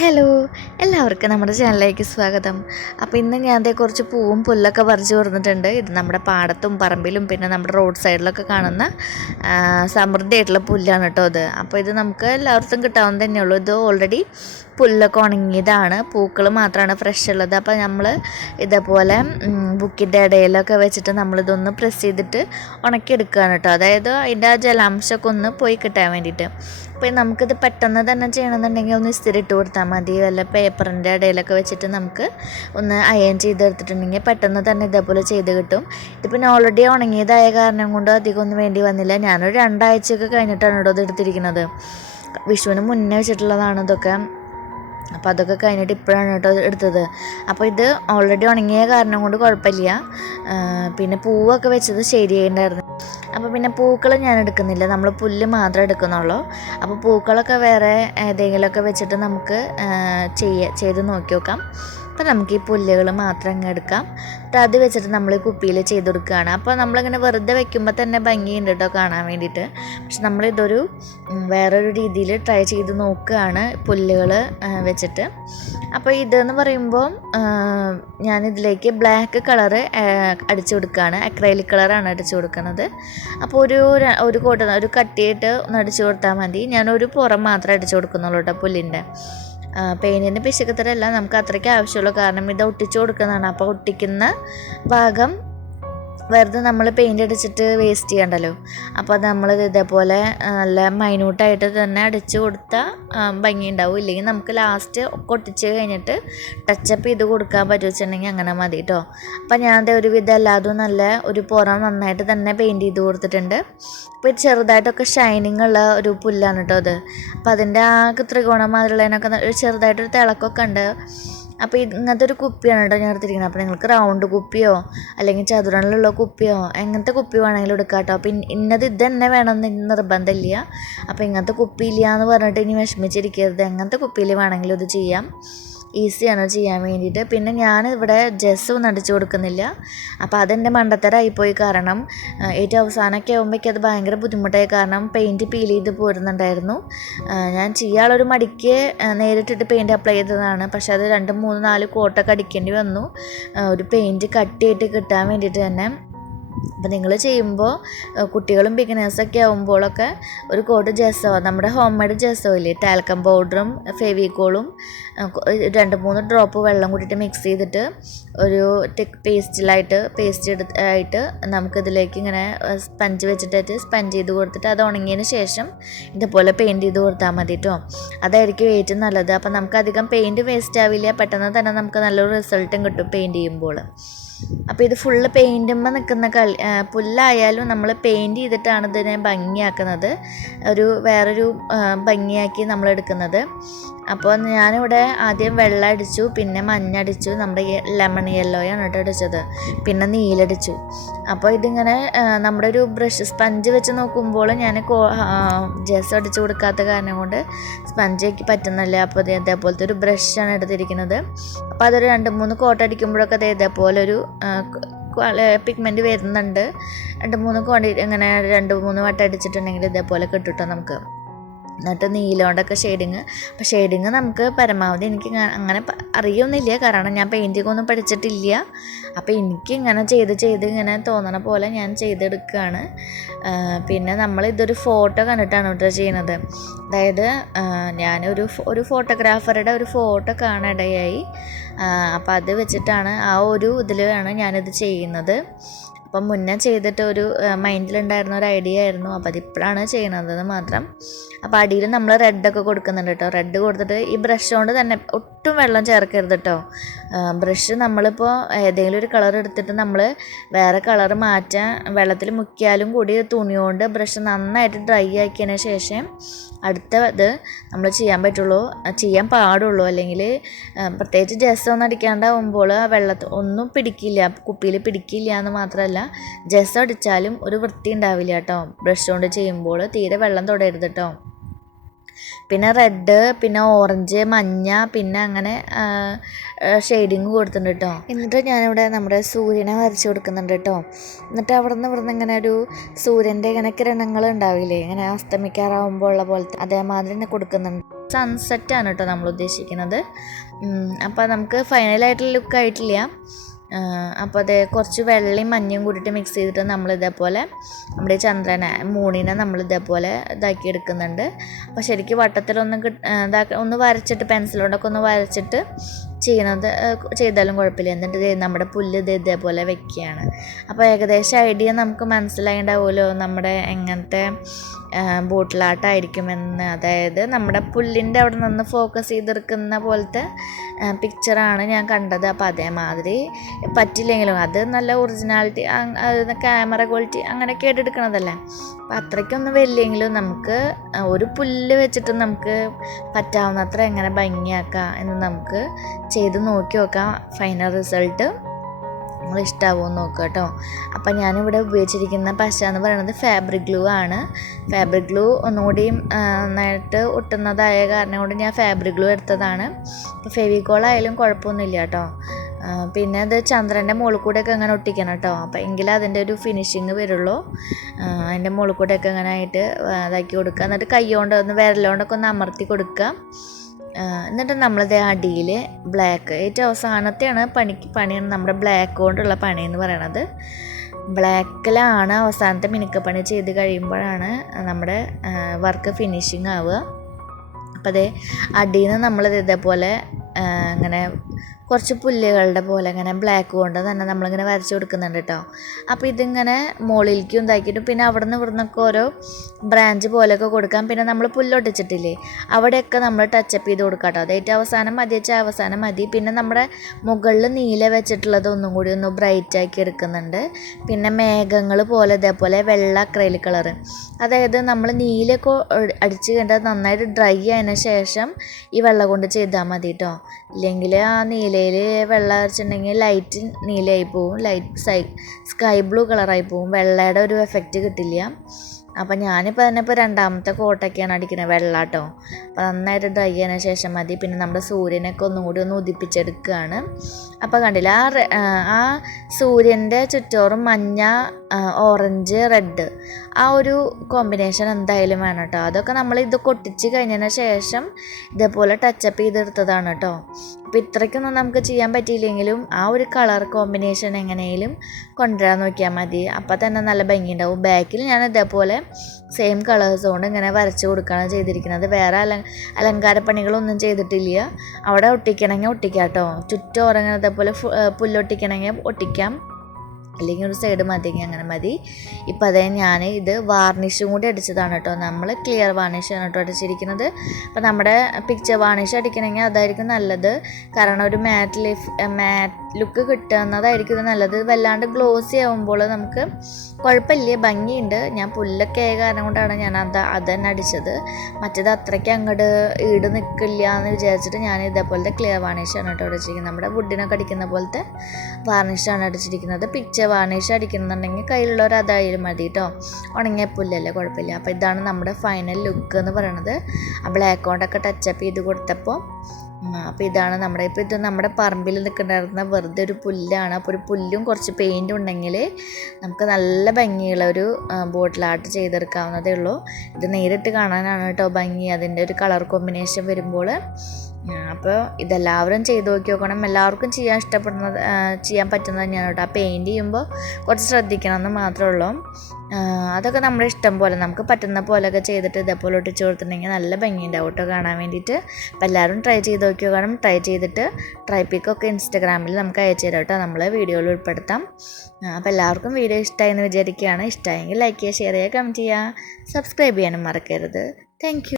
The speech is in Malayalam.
ഹലോ, എല്ലാവർക്കും നമ്മുടെ ചാനലിലേക്ക് സ്വാഗതം. അപ്പോൾ ഇന്ന് ഞാൻ ദേ കുറച്ച് പൂവും പുല്ലൊക്കെ പറിച്ച് കൊടുത്തിട്ടുണ്ട്. ഇത് നമ്മുടെ പാടത്തും പറമ്പിലും പിന്നെ നമ്മുടെ റോഡ് സൈഡിലൊക്കെ കാണുന്ന സമൃദ്ധിയായിട്ടുള്ള പുല്ലാണ് കേട്ടോ ഇത്. അപ്പോൾ ഇത് നമുക്ക് എല്ലാവർക്കും കിട്ടാവുന്ന തന്നെയുള്ളൂ. ഇത് ഓൾറെഡി പുല്ലൊക്കെ ഉണങ്ങിയതാണ്, പൂക്കൾ മാത്രമാണ് ഫ്രഷ് ഉള്ളത്. അപ്പോൾ നമ്മൾ ഇതേപോലെ ബുക്കിൻ്റെ ഇടയിലൊക്കെ വെച്ചിട്ട് നമ്മളിതൊന്ന് പ്രസ് ചെയ്തിട്ട് ഉണക്കിയെടുക്കുകയാണ് കേട്ടോ. അതായത് അതിൻ്റെ ആ ജലാംശമൊക്കെ ഒന്ന് പോയി കിട്ടാൻ വേണ്ടിയിട്ട്. അപ്പോൾ നമുക്കിത് പെട്ടെന്ന് തന്നെ ചെയ്യണമെന്നുണ്ടെങ്കിൽ ഒന്ന് ഇസ്തിരി ഇട്ട് കൊടുത്താൽ മതി. വല്ല പേപ്പറിൻ്റെ ഇടയിലൊക്കെ വെച്ചിട്ട് നമുക്ക് ഒന്ന് അയൺ ചെയ്തെടുത്തിട്ടുണ്ടെങ്കിൽ പെട്ടെന്ന് തന്നെ ഇതേപോലെ ചെയ്ത് കിട്ടും. ഇത് പിന്നെ ഓൾറെഡി ഉണങ്ങിയതായ കാരണം കൊണ്ട് അധികം ഒന്നും വേണ്ടി വന്നില്ല. ഞാനൊരു 2 ആഴ്ചയൊക്കെ കഴിഞ്ഞിട്ടാണ് കേട്ടോ ഇത് എടുത്തിരിക്കുന്നത്. വിഷുവിന് മുന്നേ വെച്ചിട്ടുള്ളതാണ് ഇതൊക്കെ. അപ്പോൾ അതൊക്കെ കഴിഞ്ഞിട്ട് ഇപ്പോഴാണ് കേട്ടോ എടുത്തത്. അപ്പോൾ ഇത് ഓൾറെഡി ഉണങ്ങിയ കാരണം കൊണ്ട് കുഴപ്പമില്ല. പിന്നെ പൂവൊക്കെ വെച്ചത് ശരിയായിട്ടുണ്ടായിരുന്നു. അപ്പോൾ പിന്നെ പൂക്കൾ ഞാൻ എടുക്കുന്നില്ല, നമ്മൾ പുല്ല് മാത്രമേ എടുക്കുന്നുള്ളൂ. അപ്പോൾ പൂക്കളൊക്കെ വേറെ ഏതെങ്കിലുമൊക്കെ വെച്ചിട്ട് നമുക്ക് ചെയ്ത് നോക്കി നോക്കാം. അപ്പോൾ നമുക്ക് ഈ പുല്ലുകൾ മാത്രം അങ്ങ് എടുക്കാം. എന്നിട്ട് അത് വെച്ചിട്ട് നമ്മൾ കുപ്പിയിൽ ചെയ്ത് കൊടുക്കുകയാണ്. അപ്പോൾ നമ്മളിങ്ങനെ വെറുതെ വെക്കുമ്പോൾ തന്നെ ഭംഗിയുണ്ട് കേട്ടോ കാണാൻ വേണ്ടിയിട്ട്. പക്ഷെ നമ്മളിതൊരു വേറൊരു രീതിയിൽ ട്രൈ ചെയ്ത് നോക്കുകയാണ് പുല്ലുകൾ വെച്ചിട്ട്. അപ്പോൾ ഇതെന്ന് പറയുമ്പോൾ ഞാനിതിലേക്ക് ബ്ലാക്ക് കളറ് അടിച്ചു കൊടുക്കുകയാണ്. അക്രൈലിക് കളറാണ് അടിച്ചു കൊടുക്കുന്നത്. അപ്പോൾ ഒരു കട്ടിയായിട്ട് ഒന്ന് അടിച്ചു കൊടുത്താൽ മതി. ഞാനൊരു പുറം മാത്രമേ അടിച്ചു കൊടുക്കുന്നുള്ളൂ കേട്ടോ പുല്ലിൻ്റെ. പെയിൻറ്റിൻ്റെ പിശുക്കത്തരല്ല, നമുക്ക് അത്രയ്ക്ക് ആവശ്യമുള്ളൂ. കാരണം ഇത് ഒട്ടിച്ചു കൊടുക്കുന്നതാണ്. അപ്പോൾ ഒട്ടിക്കുന്ന ഭാഗം വെറുതെ നമ്മൾ പെയിൻ്റ് അടിച്ചിട്ട് വേസ്റ്റ് ചെയ്യണ്ടല്ലോ. അപ്പോൾ അത് നമ്മൾ ഇതേപോലെ നല്ല മൈന്യൂട്ടായിട്ട് തന്നെ അടിച്ച് കൊടുത്താൽ ഭംഗി ഉണ്ടാവും. ഇല്ലെങ്കിൽ നമുക്ക് ലാസ്റ്റ് ഒക്കെ ഒട്ടിച്ച് കഴിഞ്ഞിട്ട് ടച്ചപ്പ് ചെയ്ത് കൊടുക്കാൻ പറ്റുവെച്ചിട്ടുണ്ടെങ്കിൽ അങ്ങനെ മതി കേട്ടോ. അപ്പോൾ ഞാൻ ഒരുവിധം എല്ലാതും നല്ല ഒരു പുറം നന്നായിട്ട് തന്നെ പെയിൻറ്റ് ചെയ്ത് കൊടുത്തിട്ടുണ്ട്. അപ്പോൾ ഇത് ചെറുതായിട്ടൊക്കെ ഷൈനിങ് ഉള്ള ഒരു പുല്ലാണ് കേട്ടോ അത്. അപ്പോൾ അതിൻ്റെ ആ ത്രികോണം മാതിരിയുള്ളതിനൊക്കെ ചെറുതായിട്ടൊരു തിളക്കമൊക്കെ ഉണ്ട്. അപ്പോൾ ഇങ്ങനത്തെ ഒരു കുപ്പിയാണ് കേട്ടോ ഞാൻ എടുത്തിരിക്കുന്നത്. അപ്പോൾ നിങ്ങൾക്ക് റൗണ്ട് കുപ്പിയോ അല്ലെങ്കിൽ ചതുരനിലുള്ള കുപ്പിയോ എങ്ങനത്തെ കുപ്പി വേണമെങ്കിലും എടുക്കാം കേട്ടോ. അപ്പോൾ ഇത് തന്നെ വേണമെന്ന് നിർബന്ധമില്ല. അപ്പോൾ ഇങ്ങനത്തെ കുപ്പിയില്ല എന്ന് പറഞ്ഞിട്ട് ഇനി വിഷമിച്ചിരിക്കരുത്. എങ്ങനത്തെ കുപ്പിയിൽ വേണമെങ്കിലും ഇത് ചെയ്യാം. ഈസിയാണ് ചെയ്യാൻ വേണ്ടിയിട്ട്. പിന്നെ ഞാനിവിടെ ജെസ്സൊന്നും അടിച്ചു കൊടുക്കുന്നില്ല. അപ്പോൾ അതെൻ്റെ മണ്ടത്തരമായിപ്പോയി. കാരണം ഏറ്റവും അവസാനമൊക്കെ ആകുമ്പോഴേക്കും അത് ഭയങ്കര ബുദ്ധിമുട്ടായി. കാരണം പെയിൻറ്റ് പീൽ ചെയ്ത് പോരുന്നുണ്ടായിരുന്നു. ഞാൻ ചെയ്യാനുള്ളൊരു മടിക്ക് നേരിട്ടിട്ട് പെയിൻറ്റ് അപ്ലൈ ചെയ്തതാണ്. പക്ഷെ അത് 2, 3, 4 കോട്ടൊക്കെ അടിക്കേണ്ടി വന്നു, ഒരു പെയിൻറ്റ് കട്ടിയായിട്ട് കിട്ടാൻ വേണ്ടിയിട്ട് തന്നെ. അപ്പോൾ നിങ്ങൾ ചെയ്യുമ്പോൾ കുട്ടികളും ബിഗിനേഴ്സൊക്കെ ആകുമ്പോഴൊക്കെ ഒരു കോട്ട് ജെസ്സോ, നമ്മുടെ ഹോം മെയ്ഡ് ജെസ്സോ ഇല്ലേ, ടാൽക്കം പൗഡറും ഫെവിക്കോളും 2-3 ഡ്രോപ്പ് വെള്ളം കൂട്ടിയിട്ട് മിക്സ് ചെയ്തിട്ട് ഒരു പേസ്റ്റ് ആയിട്ട് നമുക്കിതിലേക്ക് ഇങ്ങനെ സ്പഞ്ച് വെച്ചിട്ട് സ്പഞ്ച് ചെയ്ത് കൊടുത്തിട്ട് അത് ഉണങ്ങിയതിന് ശേഷം ഇതുപോലെ പെയിൻറ്റ് ചെയ്ത് കൊടുത്താൽ മതി കേട്ടോ. അതായിരിക്കും ഏറ്റവും നല്ലത്. അപ്പോൾ നമുക്കധികം പെയിൻറ്റ് വേസ്റ്റ് ആവില്ല, പെട്ടെന്ന് തന്നെ നമുക്ക് നല്ലൊരു റിസൾട്ടും കിട്ടും പെയിൻറ്റ് ചെയ്യുമ്പോൾ. അപ്പോൾ ഇത് ഫുള്ള് പെയിൻറ്റുമ്പോൾ നിൽക്കുന്ന പുല്ലായാലും നമ്മൾ പെയിൻറ്റ് ചെയ്തിട്ടാണ് ഇതിനെ ഭംഗിയാക്കുന്നത്, വേറൊരു ഭംഗിയാക്കി നമ്മൾ എടുക്കുന്നത്. അപ്പോൾ ഞാനിവിടെ ആദ്യം വെള്ളം അടിച്ചു, പിന്നെ മഞ്ഞ അടിച്ചു, നമ്മുടെ ലെമൺ യെല്ലോയാണ് കേട്ടോ അടിച്ചത്, പിന്നെ നീലടിച്ചു. അപ്പോൾ ഇതിങ്ങനെ നമ്മുടെ ഒരു ബ്രഷ് സ്പഞ്ച് വെച്ച് നോക്കുമ്പോൾ ഞാൻ ജെസ് അടിച്ചു കൊടുക്കാത്ത കാരണം കൊണ്ട് സ്പഞ്ച് പറ്റുന്നില്ല. അപ്പോൾ ഇതേപോലത്തെ ഒരു ബ്രഷാണ് എടുത്തിരിക്കുന്നത്. അപ്പോൾ അതൊരു 2-3 കോട്ട് അടിക്കുമ്പോഴൊക്കെ ഇതേപോലെ ഒരു പിഗ്മെൻറ്റ് വരുന്നുണ്ട്. 2-3 ഇങ്ങനെ 2-3 വട്ടം അടിച്ചിട്ടുണ്ടെങ്കിൽ ഇതേപോലെ കിട്ടും നമുക്ക്. എന്നിട്ട് നീലോണ്ടൊക്കെ ഷെയ്ഡിങ്. അപ്പോൾ ഷെയ്ഡിങ് നമുക്ക് പരമാവധി എനിക്ക് അങ്ങനെ അറിയൊന്നുമില്ല, കാരണം ഞാൻ പെയിൻറ്റിങ് ഒന്നും പഠിച്ചിട്ടില്ല. അപ്പോൾ എനിക്കിങ്ങനെ ചെയ്ത് ഇങ്ങനെ തോന്നണ പോലെ ഞാൻ ചെയ്തെടുക്കുകയാണ്. പിന്നെ ഇതൊരു ഫോട്ടോ കണ്ടിട്ടാണ് കേട്ടോ ചെയ്യുന്നത്. അതായത് ഞാനൊരു ഫോട്ടോഗ്രാഫറുടെ ഒരു ഫോട്ടോ കാണാനിടയായി. അപ്പോൾ അത് വെച്ചിട്ടാണ് ഇതിലാണ് ഞാനിത് ചെയ്യുന്നത്. അപ്പം മുന്നേ ചെയ്തിട്ട് ഒരു മൈൻഡിലുണ്ടായിരുന്ന ഒരു ഐഡിയ ആയിരുന്നു. അപ്പോൾ അതിപ്പോഴാണ് ചെയ്യണതെന്ന് മാത്രം. അപ്പോൾ അടിയിൽ നമ്മൾ റെഡൊക്കെ കൊടുക്കുന്നുണ്ട് കേട്ടോ. റെഡ് കൊടുത്തിട്ട് ഈ ബ്രഷ് കൊണ്ട് തന്നെ ഒട്ടും വെള്ളം ചേർക്കരുത് കേട്ടോ. ബ്രഷ് നമ്മളിപ്പോൾ ഏതെങ്കിലും ഒരു കളർ എടുത്തിട്ട് നമ്മൾ വേറെ കളർ മാറ്റാൻ വെള്ളത്തിൽ മുക്കിയാലും കൂടി തുണി കൊണ്ട് ബ്രഷ് നന്നായിട്ട് ഡ്രൈ ആക്കിയതിന് ശേഷം അടുത്തത് നമ്മൾ ചെയ്യാൻ പാടുള്ളൂ. അല്ലെങ്കിൽ പ്രത്യേകിച്ച് ജെസ്സൊന്നും അടിക്കാണ്ടാവുമ്പോൾ ഒന്നും പിടിക്കില്ല, കുപ്പിയിൽ പിടിക്കില്ല എന്ന് മാത്രമല്ല, ജെസ് അടിച്ചാലും ഒരു വൃത്തി ഉണ്ടാവില്ല കേട്ടോ. ബ്രഷ് കൊണ്ട് ചെയ്യുമ്പോൾ തീരെ വെള്ളം തൊടരുത് കേട്ടോ. പിന്നെ റെഡ്, പിന്നെ ഓറഞ്ച്, മഞ്ഞ, പിന്നെ അങ്ങനെ ഷെയ്ഡിങ് കൊടുത്തിട്ടുണ്ട് കേട്ടോ. എന്നിട്ട് ഞാനിവിടെ നമ്മുടെ സൂര്യനെ വരച്ച് കൊടുക്കുന്നുണ്ട് കേട്ടോ. എന്നിട്ട് ഇവിടുന്ന് ഇങ്ങനെ ഒരു സൂര്യൻ്റെ ഇങ്ങനെ കിരണങ്ങൾ ഉണ്ടാവില്ലേ, ഇങ്ങനെ അസ്തമിക്കാറാവുമ്പോൾ ഉള്ള പോലത്തെ അതേമാതിരി തന്നെ കൊടുക്കുന്നുണ്ട്. സൺസെറ്റാണ് കേട്ടോ നമ്മൾ ഉദ്ദേശിക്കുന്നത്. അപ്പോൾ നമുക്ക് ഫൈനലായിട്ടുള്ള ലുക്ക് ആയിട്ടില്ല. അപ്പോൾ അത് കുറച്ച് വെള്ളയും മഞ്ഞയും കൂടിയിട്ട് മിക്സ് ചെയ്തിട്ട് നമ്മൾ ഇതേപോലെ നമ്മുടെ ചന്ദ്രനെ മൂണിനെ നമ്മൾ ഇതേപോലെ ഇതാക്കി എടുക്കുന്നുണ്ട്. അപ്പോൾ ശരിക്കും വട്ടത്തിലൊന്നും ഒന്ന് വരച്ചിട്ട് പെൻസിലോണ്ടൊക്കെ ഒന്ന് വരച്ചിട്ട് ചെയ്താലും കുഴപ്പമില്ല. എന്നിട്ട് നമ്മുടെ പുല്ല് ഇതേപോലെ വെക്കുകയാണ്. അപ്പോൾ ഏകദേശം ഐഡിയ നമുക്ക് മനസ്സിലായിണ്ടാവുമല്ലോ നമ്മുടെ എങ്ങനത്തെ ബോട്ടിലാട്ടായിരിക്കുമെന്ന്. അതായത് നമ്മുടെ പുല്ലിൻ്റെ അവിടെ നിന്ന് ഫോക്കസ് ചെയ്തെടുക്കുന്ന പോലത്തെ പിക്ചറാണ് ഞാൻ കണ്ടത്. അപ്പോൾ അതേമാതിരി പറ്റില്ലെങ്കിലും അത് നല്ല ഒറിജിനാലിറ്റി, ക്യാമറ ക്വാളിറ്റി അങ്ങനെയൊക്കെ ആയിട്ട് എടുക്കണതല്ലേ. അപ്പോൾ അത്രയ്ക്കൊന്നും വരില്ലെങ്കിലും നമുക്ക് ഒരു പുല്ല് വെച്ചിട്ട് നമുക്ക് പറ്റാവുന്നത്ര എങ്ങനെ ഭംഗിയാക്കാം എന്ന് നമുക്ക് ചെയ്ത് നോക്കി നോക്കാം. ഫൈനൽ റിസൾട്ട് നിങ്ങൾ ഇഷ്ടമാവുമെന്ന് നോക്കുക കേട്ടോ. അപ്പം ഞാനിവിടെ ഉപയോഗിച്ചിരിക്കുന്ന പശ എന്ന് പറയുന്നത് ഫാബ്രിക് ഗ്ലൂ ആണ്. ഫാബ്രിക് ഗ്ലൂ ഒന്നുകൂടിയും നന്നായിട്ട് ഒട്ടുന്നതായ കാരണം കൊണ്ട് ഞാൻ ഫാബ്രിക് ഗ്ലൂ എടുത്തതാണ്. ഇപ്പോൾ ഫെവിക്കോളായാലും കുഴപ്പമൊന്നുമില്ല കേട്ടോ. പിന്നെ അത് ചന്ദ്രൻ്റെ മുകളിൽ കൂടെയൊക്കെ അങ്ങനെ ഒട്ടിക്കണം കേട്ടോ. അപ്പോൾ എങ്കിലും അതിൻ്റെ ഒരു ഫിനിഷിങ് വരുള്ളൂ. അതിൻ്റെ മുകളിൽ കൂടെയൊക്കെ അങ്ങനെ ആയിട്ട് ഇതാക്കി കൊടുക്കുക. എന്നിട്ട് കൈ കൊണ്ട് വിരലുകൊണ്ടൊക്കെ ഒന്ന് അമർത്തി കൊടുക്കുക. എന്നിട്ട് നമ്മളിത് അടിയിൽ ബ്ലാക്ക്, ഏറ്റവും അവസാനത്തെയാണ് പണിയാണ് നമ്മുടെ ബ്ലാക്ക് കൊണ്ടുള്ള പണി എന്ന് പറയണത്. ബ്ലാക്കിലാണ് അവസാനത്തെ മിനുക്കപ്പണി ചെയ്ത് കഴിയുമ്പോഴാണ് നമ്മുടെ വർക്ക് ഫിനിഷിങ് ആവുക. അപ്പോൾ അതേ അടിയിൽ നിന്ന് നമ്മളിത് ഇതേപോലെ ഇങ്ങനെ കുറച്ച് പുല്ലുകളുടെ പോലെ ഇങ്ങനെ ബ്ലാക്ക് കൊണ്ട് തന്നെ നമ്മളിങ്ങനെ വരച്ച് കൊടുക്കുന്നുണ്ട് കേട്ടോ. അപ്പോൾ ഇതിങ്ങനെ മുകളിലേക്കും ഇതാക്കിയിട്ടും പിന്നെ അവിടെ നിന്ന് ഇവിടുന്നൊക്കെ ഓരോ ബ്രാഞ്ച് പോലെയൊക്കെ കൊടുക്കാം. പിന്നെ നമ്മൾ പുല്ലൊട്ടിച്ചിട്ടില്ലേ അവിടെയൊക്കെ നമ്മൾ ടച്ചപ്പ് ചെയ്ത് കൊടുക്കാം കേട്ടോ. അത് ഏറ്റവും അവസാനം മതി വെച്ചാൽ അവസാനം മതി. പിന്നെ നമ്മുടെ മുകളിൽ നീല വെച്ചിട്ടുള്ളത് ഒന്നും കൂടി ഒന്ന് ബ്രൈറ്റ് ആക്കി എടുക്കുന്നുണ്ട്. പിന്നെ മേഘങ്ങൾ പോലെ ഇതേപോലെ വെള്ള അക്രൈലിക് കളറ്, അതായത് നമ്മൾ നീലൊക്കെ അടിച്ച് കഴിഞ്ഞാൽ നന്നായിട്ട് ഡ്രൈ ആയതിനു ശേഷം ഈ വെള്ളം കൊണ്ട് ചെയ്താൽ മതി കേട്ടോ. ഇല്ലെങ്കിൽ ആ നീലയിൽ വെള്ളം അരച്ചിട്ടുണ്ടെങ്കിൽ ലൈറ്റ് നീലയായി പോവും, ലൈറ്റ് സ്കൈ ബ്ലൂ കളറായി പോവും, വെള്ളയുടെ ഒരു എഫക്റ്റ് കിട്ടില്ല. അപ്പം ഞാനിപ്പോൾ തന്നെ രണ്ടാമത്തെ കോട്ടൊക്കെയാണ് അടിക്കുന്നത് വെള്ള കേട്ടോ. അപ്പോൾ നന്നായിട്ട് ഡ്രൈ ആയതിനു ശേഷം മതി. പിന്നെ നമ്മുടെ സൂര്യനൊക്കെ ഒന്നും കൂടി ഒന്ന് ഉദിപ്പിച്ചെടുക്കുകയാണ്. അപ്പോൾ കണ്ടില്ല ആ സൂര്യൻ്റെ ചുറ്റോറും മഞ്ഞ, ഓറഞ്ച്, റെഡ് ആ ഒരു കോമ്പിനേഷൻ എന്തായാലും വേണം കേട്ടോ. അതൊക്കെ നമ്മൾ ഇതൊക്കെ ഒട്ടിച്ച് കഴിഞ്ഞതിന് ശേഷം ഇതേപോലെ ടച്ചപ്പ് ചെയ്തെടുത്തതാണ് കേട്ടോ. അപ്പോൾ ഇത്രയ്ക്കൊന്നും നമുക്ക് ചെയ്യാൻ പറ്റിയില്ലെങ്കിലും ആ ഒരു കളർ കോമ്പിനേഷൻ എങ്ങനെയും കൊണ്ടുവരാൻ നോക്കിയാൽ മതി. അപ്പോൾ തന്നെ നല്ല ഭംഗിയുണ്ടാവും. ബാക്കിൽ ഞാൻ ഇതേപോലെ സെയിം കളേഴ്സ് കൊണ്ട് ഇങ്ങനെ വരച്ച് കൊടുക്കുകയാണ് ചെയ്തിരിക്കുന്നത്. വേറെ അലങ്കാര പണികളൊന്നും ചെയ്തിട്ടില്ല. അവിടെ ഒട്ടിക്കണമെങ്കിൽ ഒട്ടിക്കാം കേട്ടോ. ചുറ്റോറങ്ങനെ ഇതേപോലെ പുല്ലൊട്ടിക്കണമെങ്കിൽ ഒട്ടിക്കാം, അല്ലെങ്കിൽ ഒരു സൈഡ് മതിയെങ്കിൽ അങ്ങനെ മതി. ഇപ്പം അതേ ഞാൻ ഇത് വാർണിഷും കൂടി അടിച്ചതാണ് കേട്ടോ. നമ്മൾ ക്ലിയർ വാർണിഷാണ് കേട്ടോ അടിച്ചിരിക്കുന്നത്. അപ്പം നമ്മുടെ പിക്ചർ വാർണിഷ് അടിക്കണമെങ്കിൽ അതായിരിക്കും നല്ലത്. കാരണം ഒരു മാറ്റ് ലുക്ക് കിട്ടുന്നതായിരിക്കും നല്ലത്. വല്ലാണ്ട് ഗ്ലോസി ആകുമ്പോൾ നമുക്ക് കുഴപ്പമില്ല, ഭംഗിയുണ്ട്. ഞാൻ പുല്ലൊക്കെ ആയ കാരണം കൊണ്ടാണ് ഞാൻ അത് തന്നെ അടിച്ചത്. മറ്റേത് അത്രയ്ക്ക് അങ്ങോട്ട് ഈട് നിൽക്കില്ല എന്ന് വിചാരിച്ചിട്ട് ഞാൻ ഇതേപോലത്തെ ക്ലിയർ വാർണിഷാണ് കേട്ടോ അടിച്ചിരിക്കുന്നത്. നമ്മുടെ വുഡിനൊക്കെ അടിക്കുന്ന പോലത്തെ വാർണിഷാണ് അടിച്ചിരിക്കുന്നത്. പിക്ചർ വാർണിഷ് അടിക്കുന്നുണ്ടെങ്കിൽ കയ്യിലുള്ളവർ അതായാലും മതി കേട്ടോ. ഉണങ്ങിയ പുല്ലല്ലേ, കുഴപ്പമില്ല. അപ്പോൾ ഇതാണ് നമ്മുടെ ഫൈനൽ ലുക്ക് എന്ന് പറയുന്നത്. ആ ബ്ലാക്ക് കൊണ്ടൊക്കെ ടച്ചപ്പ് ചെയ്ത് കൊടുത്തപ്പോൾ അപ്പോൾ ഇതാണ് ഇപ്പോൾ ഇത് നമ്മുടെ പറമ്പിൽ നിൽക്കുന്നുണ്ടായിരുന്ന വെറുതെ ഒരു പുല്ലാണ്. അപ്പോൾ ഒരു പുല്ലും കുറച്ച് പെയിൻറ്റും ഉണ്ടെങ്കിൽ നമുക്ക് നല്ല ഭംഗിയുള്ള ഒരു ബോട്ടിലാട്ട് ചെയ്തെടുക്കാവുന്നതേ ഉള്ളൂ. ഇത് നേരിട്ട് കാണാനാണ് കേട്ടോ ഭംഗി, അതിൻ്റെ ഒരു കളർ കോമ്പിനേഷൻ വരുമ്പോൾ. അപ്പോൾ ഇതെല്ലാവരും ചെയ്ത് നോക്കി നോക്കണം. എല്ലാവർക്കും ചെയ്യാൻ പറ്റുന്നത് തന്നെയാണ് കേട്ടോ. ആ പെയിൻറ്റ് ചെയ്യുമ്പോൾ കുറച്ച് ശ്രദ്ധിക്കണം എന്ന് മാത്രമേ ഉള്ളൂ. അതൊക്കെ നമ്മുടെ ഇഷ്ടം പോലെ നമുക്ക് പറ്റുന്ന പോലെയൊക്കെ ചെയ്തിട്ട് ഇതേപോലെ ഒട്ടിച്ച് കൊടുത്തിട്ടുണ്ടെങ്കിൽ നല്ല ഭംഗിയുണ്ടാവും കേട്ടോ കാണാൻ വേണ്ടിയിട്ട്. അപ്പോൾ എല്ലാവരും ട്രൈ ചെയ്ത് നോക്കി നോക്കണം. ട്രൈ ചെയ്തിട്ട് ട്രൈ പിക്കൊക്കെ ഇൻസ്റ്റഗ്രാമിൽ നമുക്ക് അയച്ചു തരാം കേട്ടോ, നമ്മൾ വീഡിയോയിൽ ഉൾപ്പെടുത്താം. അപ്പോൾ എല്ലാവർക്കും വീഡിയോ ഇഷ്ടമായി എന്ന് വിചാരിക്കുകയാണ്. ഇഷ്ടമായെങ്കിൽ ലൈക്ക് ചെയ്യുക, ഷെയർ ചെയ്യുക, കമൻറ്റ് ചെയ്യുക, സബ്സ്ക്രൈബ് ചെയ്യാനും മറക്കരുത്. Thank you.